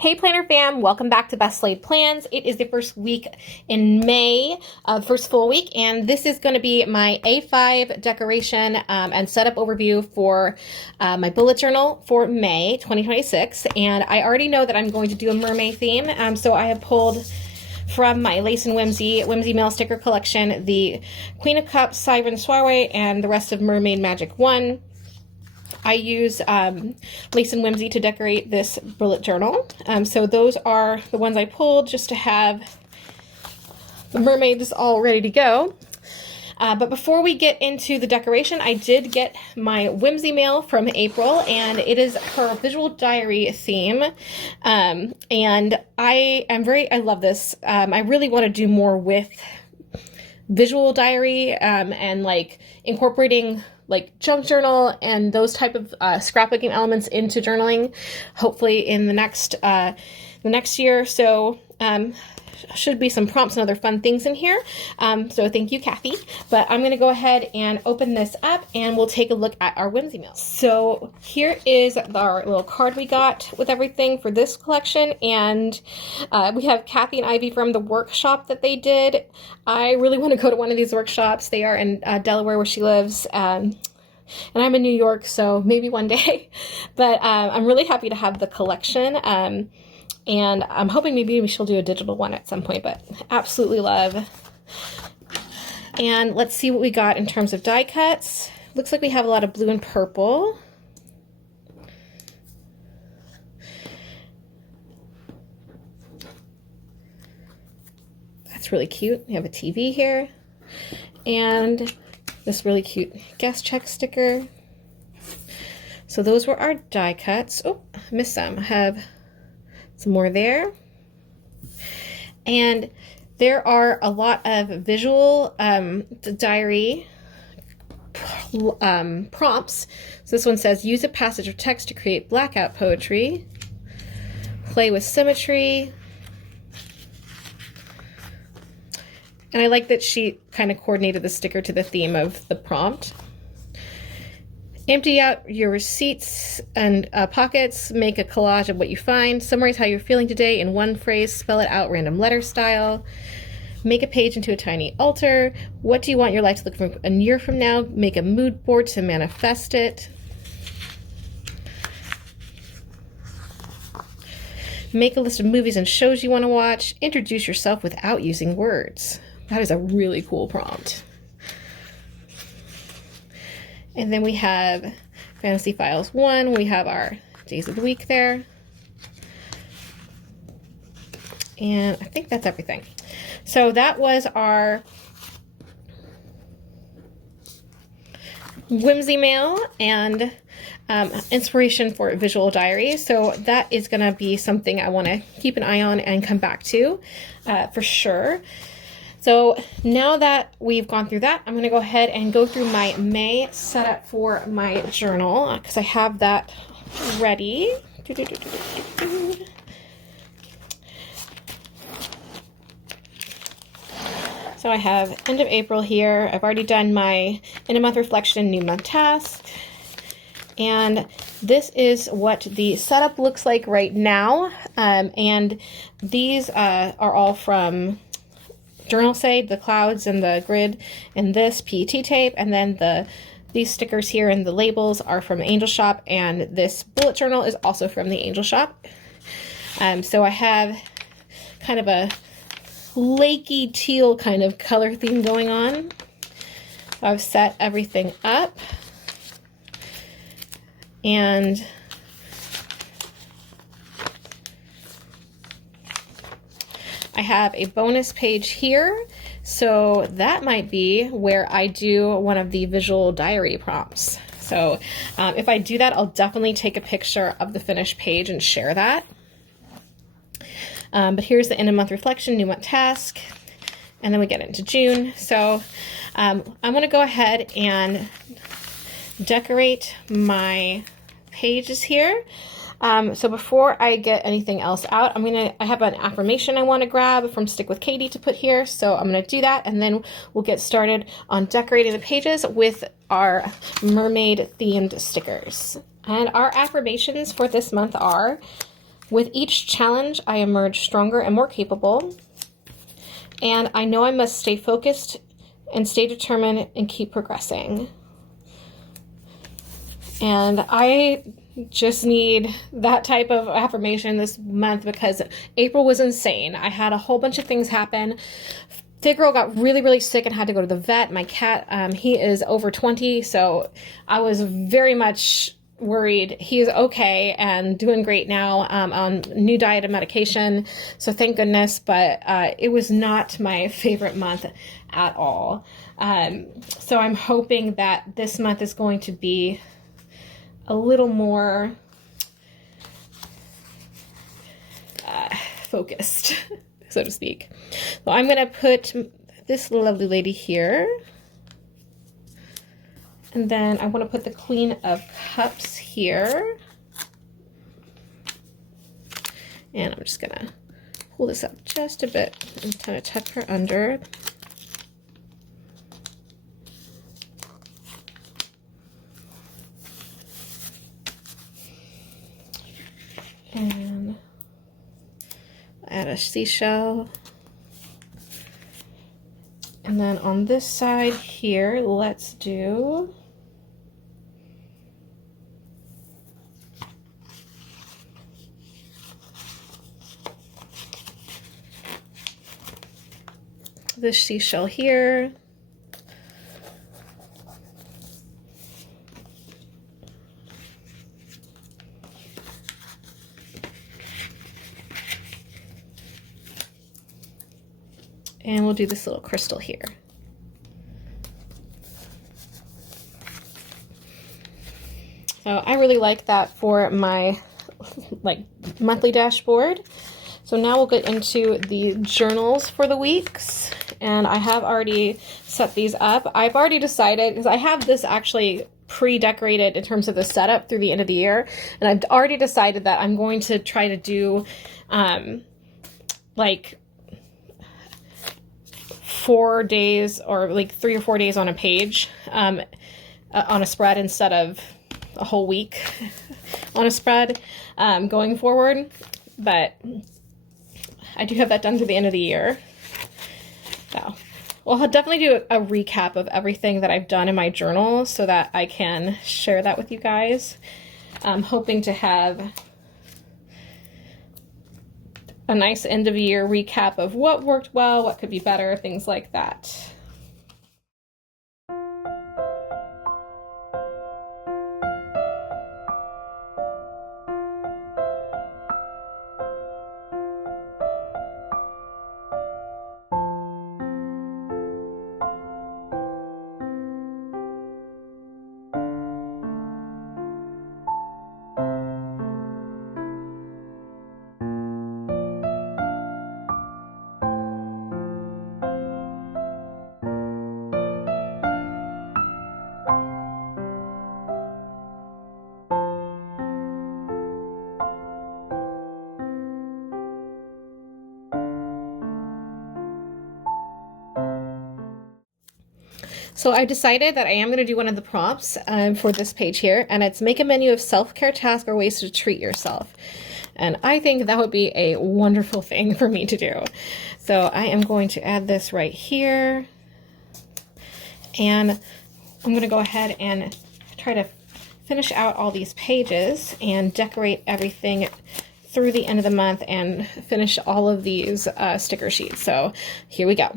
Hey Planner fam, welcome back to Best Laid Plans. It is the first week in May, first full week, and this is going to be my A5 decoration and setup overview for my bullet journal for May 2026. And I already know that I'm going to do a Mer-May theme, so I have pulled from my Lace and Whimsymail sticker collection the Queen of Cups, Siren Soiree, and the rest of Mermaid Magic 1. I use Lace and Whimsy to decorate this bullet journal. So those are the ones I pulled just to have the mermaids all ready to go. But before we get into the decoration, I did get my Whimsymail from April, and it is her visual diary theme. And I love this. I really want to do more with visual diary and like incorporating like junk journal and those type of scrapbooking elements into journaling, hopefully in the next year. So should be some prompts and other fun things in here. So thank you, Catie. But I'm going to go ahead and open this up and we'll take a look at our Whimsymail. So here is our little card we got with everything for this collection. And we have Catie and Ivy from the workshop that they did. I really want to go to one of these workshops. They are in Delaware where she lives. And I'm in New York, so maybe one day. But I'm really happy to have the collection. And I'm hoping maybe she'll do a digital one at some point, but absolutely love. And let's see what we got in terms of die cuts. Looks like we have a lot of blue and purple. That's really cute. We have a TV here. And this really cute guest check sticker. So those were our die cuts. Oh, I missed some. I have some more there. And there are a lot of visual diary prompts. So this one says, use a passage of text to create blackout poetry, play with symmetry. And I like that she kind of coordinated the sticker to the theme of the prompt. Empty out your receipts and pockets, make a collage of what you find, summarize how you're feeling today in one phrase, spell it out random letter style, make a page into a tiny altar, what do you want your life to look like a year from now, make a mood board to manifest it, make a list of movies and shows you want to watch, introduce yourself without using words. That is a really cool prompt. And then we have Fantasy Files 1. We have our days of the week there. And I think that's everything. So that was our Whimsymail and inspiration for visual diary. So that is going to be something I want to keep an eye on and come back to for sure. So now that we've gone through that, I'm going to go ahead and go through my May setup for my journal because I have that ready. So I have end of April here. I've already done my end of month reflection, new month task. And this is what the setup looks like right now. And these are all from JournalSay, the clouds and the grid, and this PET tape, and then these stickers here and the labels are from Angel Shoppe, and this bullet journal is also from the Angel Shoppe. So I have kind of a lakey teal kind of color theme going on. I've set everything up, and I have a bonus page here, so that might be where I do one of the visual diary prompts. So if I do that, I'll definitely take a picture of the finished page and share that. But here's the end of month reflection, new month task, and then we get into June. So I'm going to go ahead and decorate my pages here. So before I get anything else out, I have an affirmation I want to grab from Stick with Catie to put here. So I'm going to do that, and then we'll get started on decorating the pages with our mermaid themed stickers. And our affirmations for this month are, With each challenge, I emerge stronger and more capable. And I know I must stay focused and stay determined and keep progressing. And I just need that type of affirmation this month because April was insane. I had a whole bunch of things happen. Figaro got really, really sick and had to go to the vet. My cat, he is over 20, so I was very much worried. He's okay and doing great now on new diet and medication, so thank goodness, but it was not my favorite month at all. So I'm hoping that this month is going to be a little more focused, so to speak. So I'm going to put this lovely lady here. And then I want to put the Queen of Cups here. And I'm just going to pull this up just a bit and kind of tuck her under. And add a seashell. And then on this side here, let's do this seashell here. And we'll do this little crystal here. So I really like that for my monthly dashboard. So now we'll get into the journals for the weeks. And I have already set these up. I've already decided, because I have this actually pre-decorated in terms of the setup through the end of the year. And I've already decided that I'm going to try to do like 4 days or like 3 or 4 days on a page on a spread instead of a whole week on a spread going forward. But I do have that done through the end of the year. So well, I'll definitely do a recap of everything that I've done in my journal so that I can share that with you guys. I'm hoping to have a nice end of year recap of what worked well, what could be better, things like that. So I decided that I am going to do one of the prompts for this page here, and it's make a menu of self-care tasks or ways to treat yourself. And I think that would be a wonderful thing for me to do. So I am going to add this right here. And I'm going to go ahead and try to finish out all these pages and decorate everything through the end of the month and finish all of these sticker sheets. So here we go.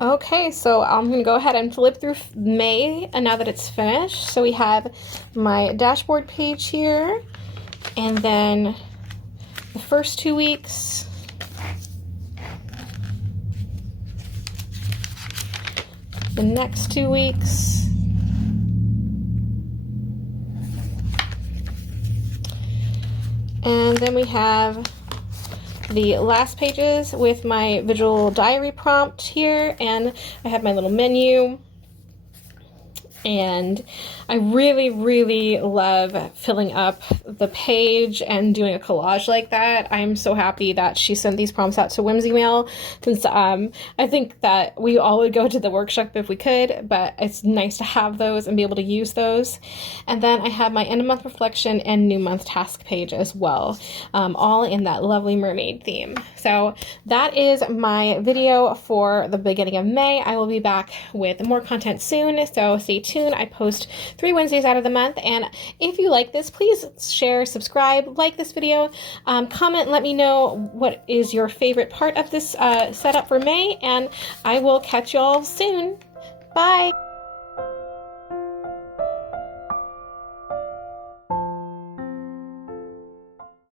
Okay, so I'm going to go ahead and flip through May and now that it's finished. So we have my dashboard page here, and then the first 2 weeks, the next 2 weeks, and then we have the last pages with my visual diary prompt here, and I have my little menu. And I really, really love filling up the page and doing a collage like that. I'm so happy that she sent these prompts out to Whimsymail, since I think that we all would go to the workshop if we could, but it's nice to have those and be able to use those. And then I have my end of month reflection and new month task page as well, all in that lovely mermaid theme. So that is my video for the beginning of May. I will be back with more content soon, so stay tuned. I post 3 Wednesdays out of the month, and if you like this, please share, subscribe, like this video, comment, let me know what is your favorite part of this setup for May, and I will catch you all soon. Bye!